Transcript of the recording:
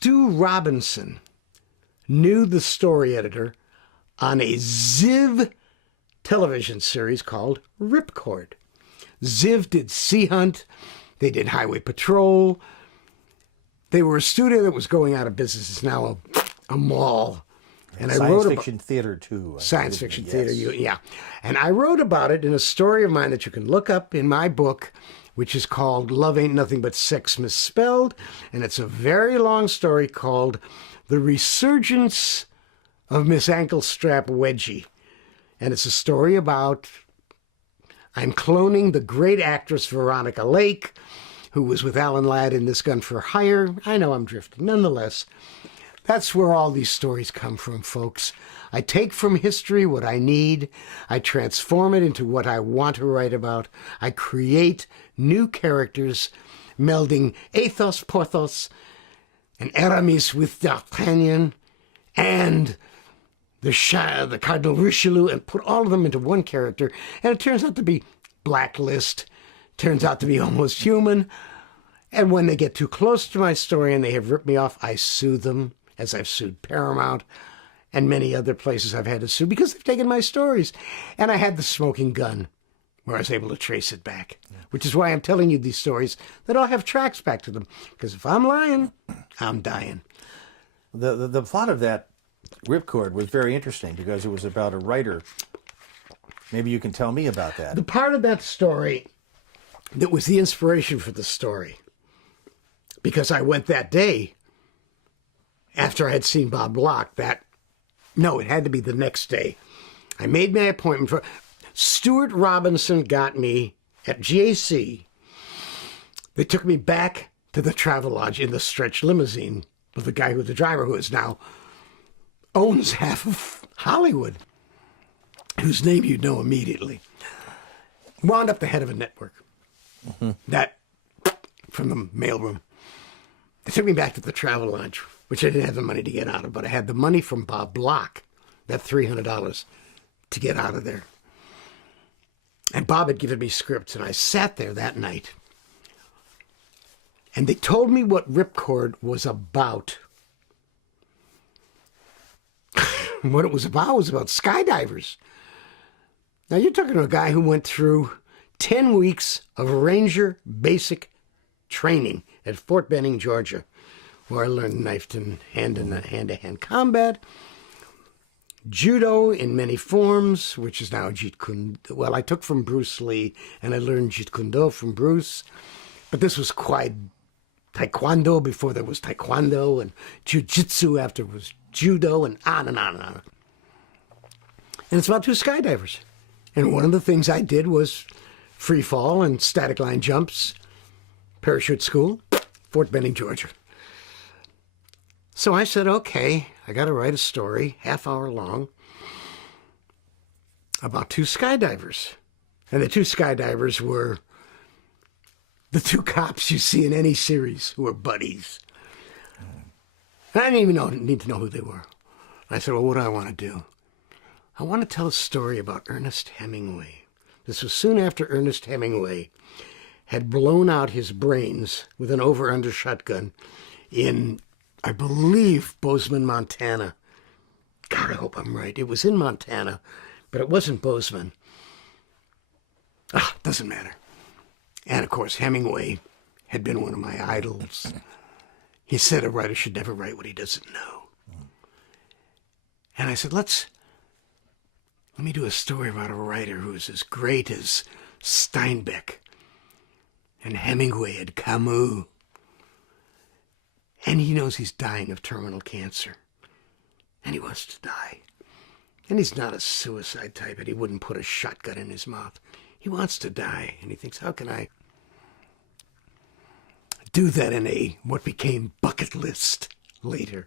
Stu Robinson knew the story editor on a Ziv television series called Ripcord. Ziv did Sea Hunt. They did Highway Patrol. They were a studio that was going out of business. It's now a mall. And science fiction theater, too. Science fiction theater, yeah. And I wrote about it in a story of mine that you can look up in my book, which is called Love Ain't Nothing But Sex Misspelled. And it's a very long story called The Resurgence of Miss Ankle Strap Wedgie. And it's a story about I'm cloning the great actress Veronica Lake, who was with Alan Ladd in This Gun for Hire. I know I'm drifting. Nonetheless, that's where all these stories come from, folks. I take from history what I need. I transform it into what I want to write about. I create new characters, melding Athos, Porthos, and Aramis with D'Artagnan, and the Cardinal Richelieu, and put all of them into one character. And it turns out to be Blacklist, turns out to be Almost Human. And when they get too close to my story and they have ripped me off, I sue them, as I've sued Paramount and many other places I've had to sue because they've taken my stories. And I had the smoking gun where I was able to trace it back, which is why I'm telling you these stories that all have tracks back to them. Because if I'm lying, I'm dying. The plot of that Ripcord was very interesting because it was about a writer. Maybe you can tell me about that. The part of that story that was the inspiration for the story, because I went that day after I had seen Bob Block, it had to be the next day. I made my appointment for Stuart Robinson got me at GAC. They took me back to the Travelodge in the stretch limousine with the guy the driver who is now owns half of Hollywood, whose name you'd know immediately. Wound up the head of a network. That from the mailroom. They took me back to the Travelodge, which I didn't have the money to get out of, but I had the money from Bob Block, that $300, to get out of there. And Bob had given me scripts, and I sat there that night. And they told me what Ripcord was about. What it was about skydivers. Now, you're talking to a guy who went through 10 weeks of Ranger basic training at Fort Benning, Georgia, where I learned knife and hand-to-hand combat, judo in many forms, which is now Jeet Kune. Well, I took from Bruce Lee, and I learned Jeet Kune Do from Bruce, but this was quite Taekwondo before there was Taekwondo, and Jiu-Jitsu after it was judo, and on and on and on. And it's about two skydivers. And one of the things I did was free fall and static line jumps, parachute school, Fort Benning, Georgia. So I said, okay, I got to write a story, half-hour long, about two skydivers. And the two skydivers were the two cops you see in any series who are buddies. And I didn't even need to know who they were. I said, well, what do I want to do? I want to tell a story about Ernest Hemingway. This was soon after Ernest Hemingway had blown out his brains with an over-under shotgun in, I believe, Bozeman, Montana. God, I hope I'm right. It was in Montana, but it wasn't Bozeman. Doesn't matter. And, of course, Hemingway had been one of my idols. He said a writer should never write what he doesn't know. And I said, let me do a story about a writer who is as great as Steinbeck and Hemingway and Camus. And he knows he's dying of terminal cancer. And he wants to die. And he's not a suicide type, and he wouldn't put a shotgun in his mouth. He wants to die, and he thinks, how can I do that in what became Bucket List later?